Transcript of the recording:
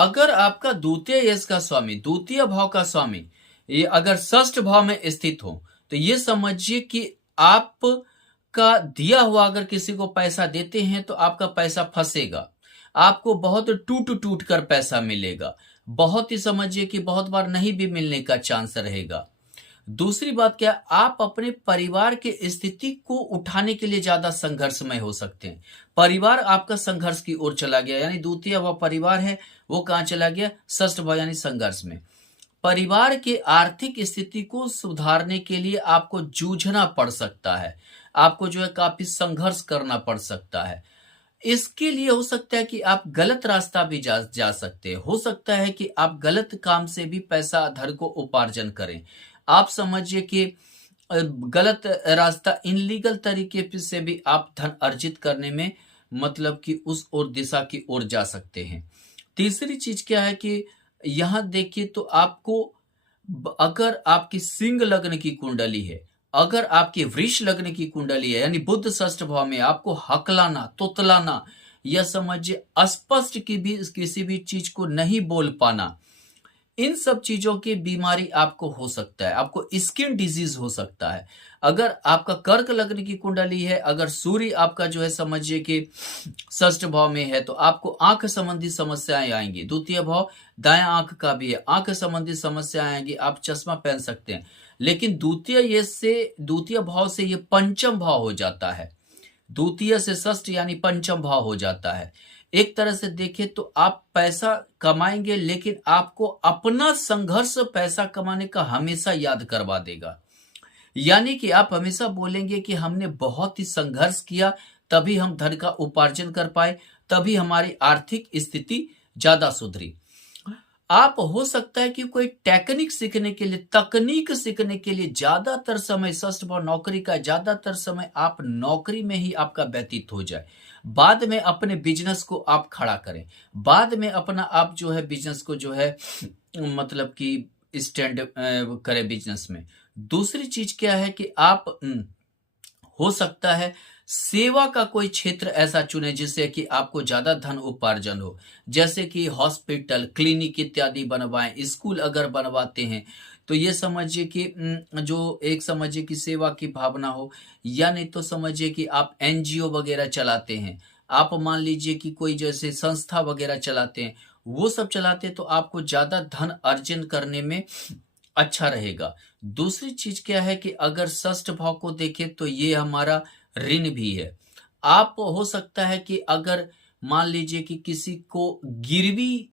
अगर आपका द्वितीय यश का स्वामी, द्वितीय भाव का स्वामी ये अगर षष्ठ भाव में स्थित हो तो ये समझिए कि आप का दिया हुआ अगर किसी को पैसा देते हैं तो आपका पैसा फंसेगा, आपको बहुत टूट टूट कर पैसा मिलेगा, बहुत ही समझिए कि बहुत बार नहीं भी मिलने का चांस रहेगा। दूसरी बात क्या, आप अपने परिवार के स्थिति को उठाने के लिए ज्यादा संघर्षमय हो सकते हैं। परिवार आपका संघर्ष की ओर चला गया, यानी द्वितीय भाव परिवार है वो कहां चला गया, षष्ठ भाव यानी संघर्ष में। परिवार के आर्थिक स्थिति को सुधारने के लिए आपको जूझना पड़ सकता है, आपको जो है काफी संघर्ष करना पड़ सकता है। इसके लिए हो सकता है कि आप गलत रास्ता भी जा सकते हैं, हो सकता है कि आप गलत काम से भी पैसा धन को उपार्जन करें। आप समझिए कि गलत रास्ता इनलीगल तरीके से भी आप धन अर्जित करने में मतलब कि उस ओर दिशा की ओर जा सकते हैं। तीसरी चीज क्या है कि यहां देखिए तो आपको अगर आपकी सिंह लग्न की कुंडली है, अगर आपकी वृष लग्न की कुंडली है यानी बुध षष्ठ भाव में, आपको हकलाना तुतलाना या समझिए अस्पष्ट की भी किसी भी चीज को नहीं बोल पाना, इन सब चीजों की बीमारी आपको हो सकता है, आपको स्किन डिजीज हो सकता है। अगर आपका कर्क लग्न की कुंडली है, अगर सूर्य आपका जो है समझिए कि षष्ठ भाव में है तो आपको आंख संबंधी समस्याएं आएंगी। द्वितीय भाव दायां आंख का भी है, आंख संबंधी समस्याएं आएंगी, आप चश्मा पहन सकते हैं। लेकिन द्वितीय भाव से ये पंचम भाव हो जाता है, द्वितीय से षष्ठ यानी पंचम भाव हो जाता है। एक तरह से देखें तो आप पैसा कमाएंगे लेकिन आपको अपना संघर्ष पैसा कमाने का हमेशा याद करवा देगा, यानी कि आप हमेशा बोलेंगे कि हमने बहुत ही संघर्ष किया तभी हम धन का उपार्जन कर पाए, तभी हमारी आर्थिक स्थिति ज्यादा सुधरी। आप हो सकता है कि कोई टेक्निक सीखने के लिए, तकनीक सीखने के लिए ज्यादातर समय षष्ठ भाव नौकरी का, ज्यादातर समय आप नौकरी में ही आपका व्यतीत हो जाए, बाद में अपने बिजनेस को आप खड़ा करें, बाद में अपना आप जो है बिजनेस को जो है मतलब कि स्टैंड करें बिजनेस में। दूसरी चीज क्या है कि आप हो सकता है सेवा का कोई क्षेत्र ऐसा चुने जिससे कि आपको ज्यादा धन उपार्जन हो, जैसे कि हॉस्पिटल, क्लिनिक इत्यादि बनवाएं, स्कूल अगर बनवाते हैं तो ये समझिए कि जो एक समझिए कि सेवा की भावना हो, या नहीं तो समझिए कि आप एनजीओ वगैरह चलाते हैं, आप मान लीजिए कि कोई जैसे संस्था वगैरह चलाते हैं, वो सब चलाते हैं तो आपको ज्यादा धन अर्जन करने में अच्छा रहेगा। दूसरी चीज क्या है कि अगर षष्ठ भाव को देखें तो ये हमारा ऋण भी है। आप हो सकता है कि अगर मान लीजिए कि किसी को गिरवी